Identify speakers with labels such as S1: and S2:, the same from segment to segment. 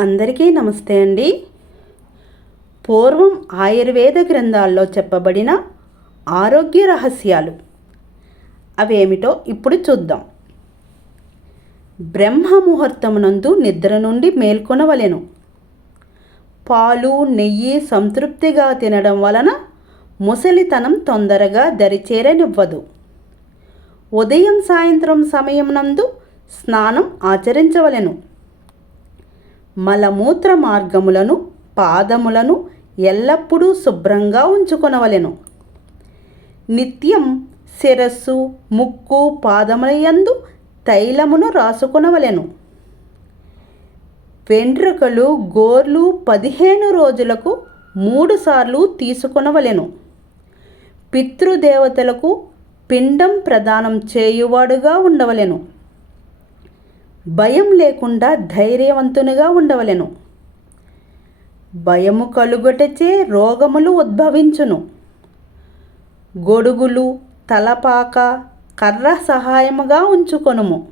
S1: అందరికీ నమస్తే అండి. పూర్వం ఆయుర్వేద గ్రంథాల్లో చెప్పబడిన ఆరోగ్య రహస్యాలు. అవేమిటో ఇప్పుడు చూద్దాం. బ్రహ్మ ముహూర్తమునందు నిద్ర నుండి మేల్కొనవలెను. పాలు నెయ్యి సంతృప్తిగా తినడం వలన ముసలితనం తొందరగా దరిచేరనివ్వదు. ఉదయం సాయంత్రం సమయం నందు స్నానం ఆచరించవలెను. మలమూత్ర మార్గములను పాదములను ఎల్లప్పుడూ శుభ్రంగా ఉంచుకొనవలెను. నిత్యం శిరస్సు ముక్కు పాదములయందు తైలమును రాసుకొనవలెను. వెంట్రుకలు గోర్లు పదిహేను రోజులకు మూడుసార్లు తీసుకొనవలెను. పితృదేవతలకు పిండం ప్రదానం చేయువాడుగా ఉండవలెను. భయం లేకుండా ధైర్యవంతునిగా ఉండవలెను. భయము కలుగొటచే రోగములు ఉద్భవించును. గొడుగులు తలపాక కర్ర సహాయముగా ఉంచుకొనుము.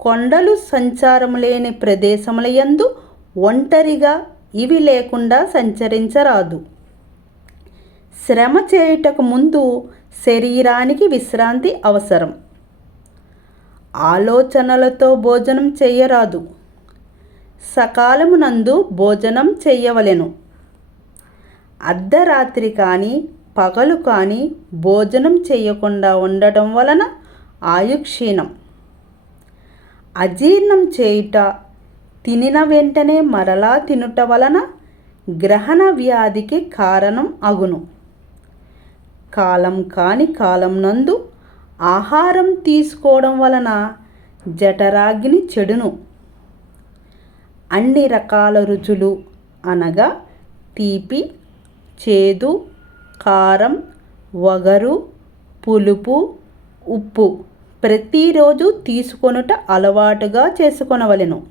S1: కొండలు సంచారము లేని ప్రదేశములయందు ఒంటరిగా ఇవి లేకుండా సంచరించరాదు. శ్రమ చేయుటకు ముందు శరీరానికి విశ్రాంతి అవసరం. ఆలోచనలతో భోజనం చేయరాదు సకాలమునందు భోజనం చేయవలెను అర్ధరాత్రి కానీ పగలు కానీ భోజనం చేయకుండా ఉండటం వలన ఆయుక్షీణం. అజీర్ణం చేయుట తినిన వెంటనే మరలా తినుట వలన గ్రహణ వ్యాధికి కారణం అగును. కాలం కాని కాలం నందు ఆహారం తీసుకోవడం వలన జఠరాగ్ని చెడును. అన్ని రకాల రుచులు అనగా తీపి చేదు కారం వగరు పులుపు ఉప్పు ప్రతిరోజు తీసుకొనుట అలవాటుగా చేసుకొనవలెను.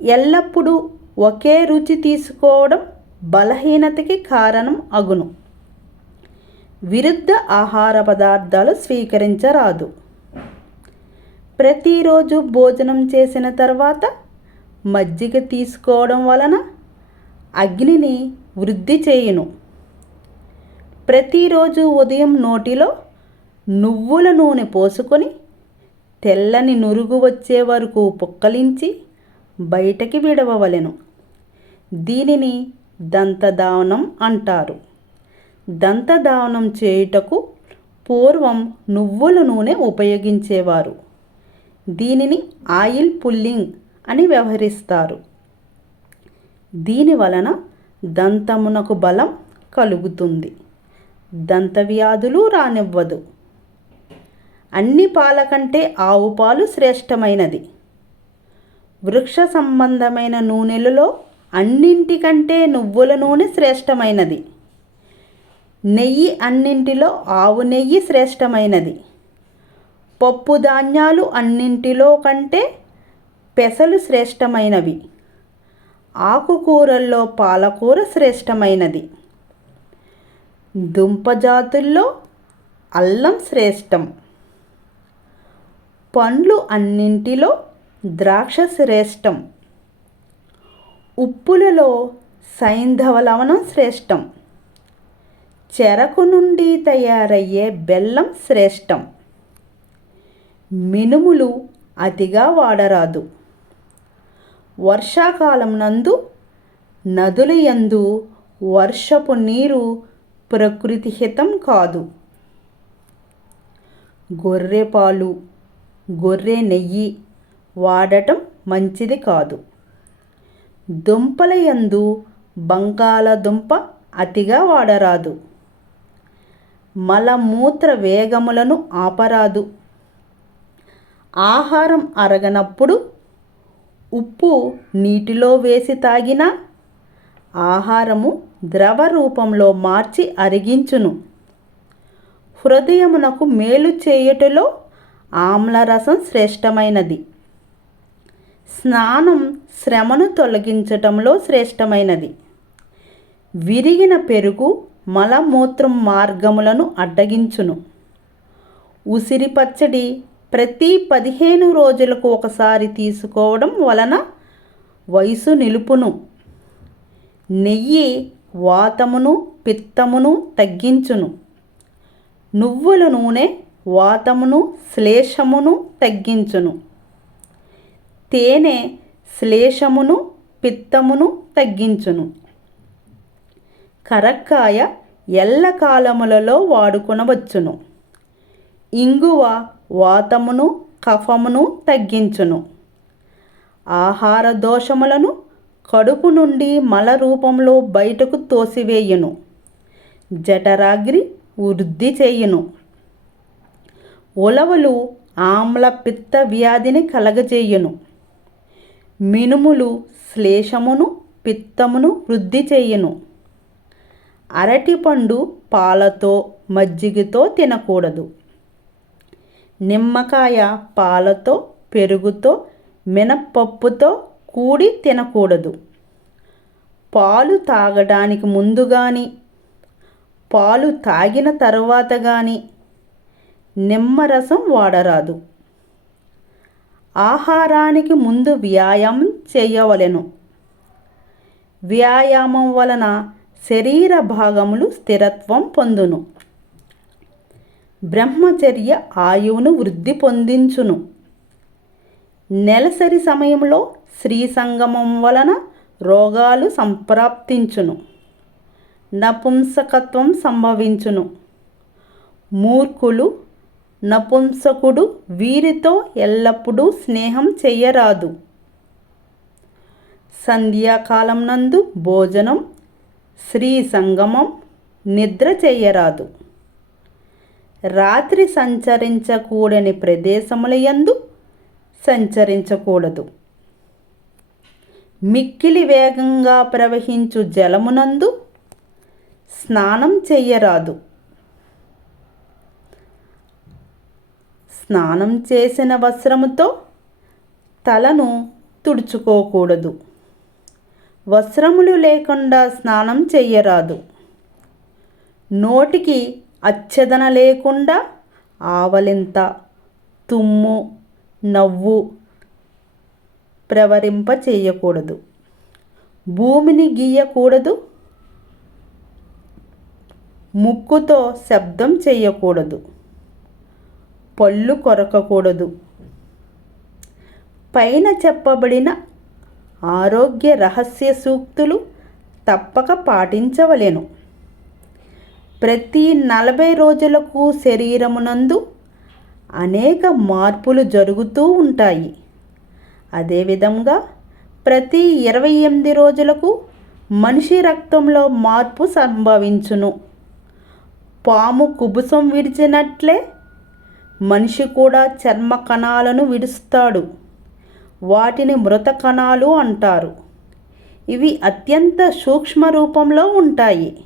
S1: ఎల్లప్పుడూ ఒకే రుచి తీసుకోవడం బలహీనతకి కారణం అగును. విరుద్ధ ఆహార పదార్థాలు స్వీకరించరాదు. ప్రతిరోజు భోజనం చేసిన తర్వాత మజ్జిగ తీసుకోవడం వలన అగ్నిని వృద్ధి చేయును. ప్రతిరోజు ఉదయం నోటిలో నువ్వుల నూనె పోసుకొని తెల్లని నురుగు వచ్చే వరకు పుక్కలించి బయటకి విడవవలెను. దీనిని దంతదానం అంటారు. దంతదావనం చేయుటకు పూర్వం నువ్వుల నూనె ఉపయోగించేవారు. దీనిని ఆయిల్ పుల్లింగ్ అని వ్యవహరిస్తారు. దీని వలన దంతమునకు బలం కలుగుతుంది. దంతవ్యాధులు రానివ్వదు. అన్ని పాల కంటే ఆవు పాలు శ్రేష్టమైనది. వృక్ష సంబంధమైన నూనెలలో అన్నింటికంటే నువ్వుల నూనె శ్రేష్టమైనది. నెయ్యి అన్నింటిలో ఆవు నెయ్యి శ్రేష్టమైనది. పప్పు ధాన్యాలు అన్నింటిలో కంటే పెసలు శ్రేష్టమైనవి. ఆకుకూరల్లో పాలకూర శ్రేష్టమైనది. దుంపజాతుల్లో అల్లం శ్రేష్టం. పండ్లు అన్నింటిలో ద్రాక్ష శ్రేష్టం. ఉప్పులలో సైంధవ లవణం శ్రేష్టం. చెరకు నుండి తయారయ్యే బెల్లం శ్రేష్టం. మినుములు అతిగా వాడరాదు. వర్షాకాలం నందు నదుల యందు వర్షపు నీరు ప్రకృతి హితం కాదు. గొర్రె పాలు గొర్రె నెయ్యి వాడటం మంచిది కాదు. దుంపల యందు బంగాళదుంప అతిగా వాడరాదు. మలమూత్ర వేగములను ఆపరాదు. ఆహారం అరగనప్పుడు ఉప్పు నీటిలో వేసి తాగినా ఆహారము ద్రవ రూపంలో మార్చి అరిగించును. హృదయమునకు మేలు చేయుటలో ఆమ్లరసం శ్రేష్టమైనది. స్నానం శ్రమను తొలగించటంలో శ్రేష్టమైనది. విరిగిన పెరుగు మలమూత్రం మార్గములను అడ్డగించును. ఉసిరి పచ్చడి ప్రతి పదిహేను రోజులకు ఒకసారి తీసుకోవడం వలన వయసు నిలుపును. నెయ్యి వాతమును పిత్తమును తగ్గించును. నువ్వుల నూనె వాతమును శ్లేషమును తగ్గించును. తేనె శ్లేషమును పిత్తమును తగ్గించును. కరక్కాయ ఎల్లకాలములలో వాడుకొనవచ్చును. ఇంగువ వాతమును కఫమును తగ్గించును. ఆహార దోషములను కడుపు నుండి మల రూపంలో బయటకు తోసివేయును. జఠరాగ్రి వృద్ధి చేయును. ఉలవలు ఆమ్ల పిత్త వ్యాధిని కలగజేయును. మినుములు శ్లేషమును పిత్తమును వృద్ధి చేయును. అరటిపండు పాలతో మజ్జిగతో తినకూడదు. నిమ్మకాయ పాలతో పెరుగుతో మినప్పప్పుతో కూడి తినకూడదు. పాలు తాగడానికి ముందు కానీ పాలు తాగిన తర్వాత కానీ నిమ్మరసం వాడరాదు. ఆహారానికి ముందు వ్యాయామం చేయవలెను. వ్యాయామం వలన శరీర భాగములు స్థిరత్వం పొందును. బ్రహ్మచర్య ఆయువును వృద్ధి పొందించును. నెలసరి సమయంలో స్త్రీ సంగమం వలన రోగాలు సంప్రాప్తించును. నపుంసకత్వం సంభవించును. మూర్ఖులు నపుంసకుడు వీరితో ఎల్లప్పుడూ స్నేహం చెయ్యరాదు సంధ్యాకాలం నందు భోజనం శ్రీ సంగమం నిద్ర చెయ్యరాదు రాత్రి సంచరించకూడని ప్రదేశముల యందు సంచరించకూడదు. మిక్కిలి వేగంగా ప్రవహించు జలమునందు స్నానం చెయ్యరాదు. స్నానం చేసిన వస్త్రముతో తలను తుడుచుకోకూడదు. వస్త్రములు లేకుండా స్నానం చెయ్యరాదు. నోటికి అచ్చదన లేకుండా ఆవలింత తుమ్ము నవ్వు ప్రవరింప చేయకూడదు భూమిని గీయకూడదు. ముక్కుతో శబ్దం చేయకూడదు పళ్ళు కొరకకూడదు. పైన చెప్పబడిన ఆరోగ్య రహస్య సూక్తులు తప్పక పాటించవలెను. ప్రతి నలభై రోజులకు శరీరమునందు అనేక మార్పులు జరుగుతూ ఉంటాయి. అదేవిధంగా ప్రతి ఇరవై ఎనిమిది రోజులకు మనిషి రక్తంలో మార్పు సంభవించును. పాము కుబుసం విడిచినట్లే మనిషి కూడా చర్మ కణాలను విడుస్తాడు. వాటిని మృత కణాలు అంటారు. ఇవి అత్యంత సూక్ష్మ రూపంలో ఉంటాయి.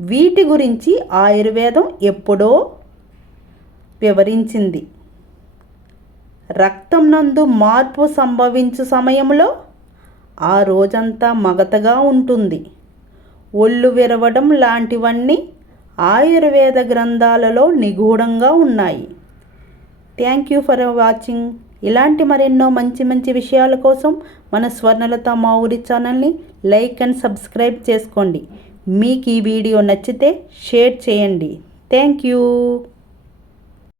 S1: వీటి గురించి ఆయుర్వేదం ఎప్పుడో వివరించింది. రక్తం నందు మార్పు సంభవించు సమయంలో ఆ రోజంతా మగతగా ఉంటుంది. ఒళ్ళు విరవడం లాంటివన్నీ ఆయుర్వేద గ్రంథాలలో నిగూఢంగా ఉన్నాయి. Thank you for watching. ఇలాంటి మరెన్నో మంచి మంచి విషయాల కోసం మన స్వర్ణలత మా ఊరి ఛానల్ని లైక్ అండ్ సబ్స్క్రైబ్ చేసుకోండి. మీకు ఈ వీడియో నచ్చితే షేర్ చేయండి. Thank you.